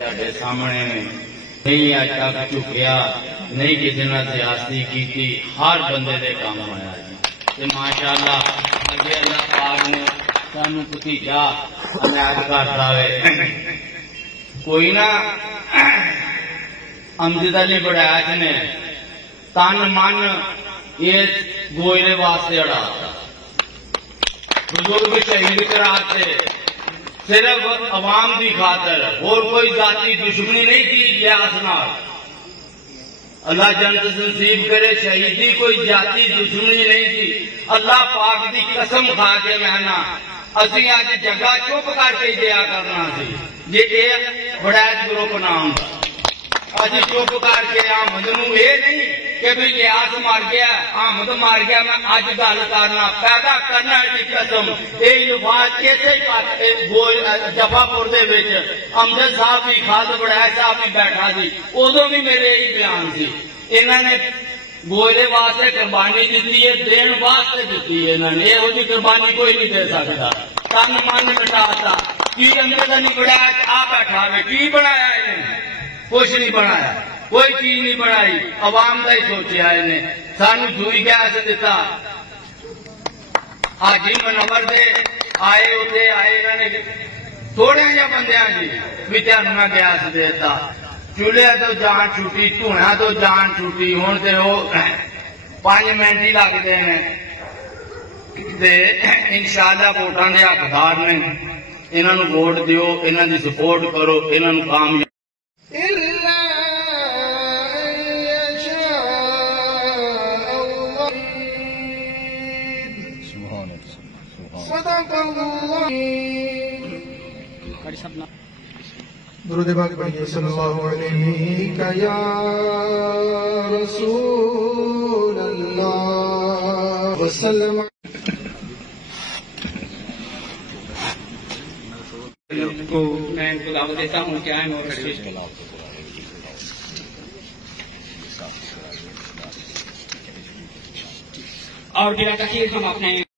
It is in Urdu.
سامنے نہیں اج تک چکیا نہیں کسی نے سیاسی کی ہر بندے دے کام آیا جی ماشاءاللہ اگے اللہ پاک نے سانو بھتیجا عنایت کرتا ہے کوئی نہ امجد علی بڑیچ نے تن من اس گوئلے واسطے اڑاتا بزرگ شہید کراتے صرف عوام کی خاطر اور کوئی ذاتی دشمنی نہیں کی گیاس نال اللہ جنت نصیب کرے شہیدی کوئی ذاتی دشمنی نہیں کی اللہ پاک دی قسم کھا کے مہنا اسی اج جگہ چپ کر کے دیا کرنا سی جی یہ بڑیچ گروپ نام اج چپ کر کے آمد نو یہ نہیں کہ بھی لیاس مار گیا آمد مار گیا میں اج گل کرنا پیدا کرنا کی قسم یہ لفاظ کیسے جفا پور امجد صاحب بھی خالد بڑیچ صاحب بھی بیٹھا سی ادو بھی میرے یہی بیان سی انہوں نے گوئلے واسطے قربانی دیتی ہے دین واسطے دیتی ہے انہوں نے یہ قربانی کوئی نہیں دے سکتا تن من مٹاتا کی امجد علی بڑیچ آ بیٹھا ہے کی بنایا انہیں کچھ نہیں بنایا کوئی چیز نہیں بنائی عوام کا ہی سوچا انہیں سانو جوئی گیس دیتا حاجی منور دے آئے اتنے آئے انہوں نے تھوڑے جہاں بندیاں جی بھی تمہیں گیس دیتا چولہے تو جان چھٹی دھونا تو جان چھٹی ہوں تو وہ 5 منٹ ہی لگتے ہیں انشاءاللہ ووٹاں دے حقدار نے انہوں ووٹ دیو انہوں دی سپورٹ کرو انہوں کامیاب درود پاک پڑھیے صلی اللہ علیہ یا رسول اللہ وسلم. میں ان کو دعوت دیتا ہوں کہ آئیں اور بلا تاخیر ہم اپنے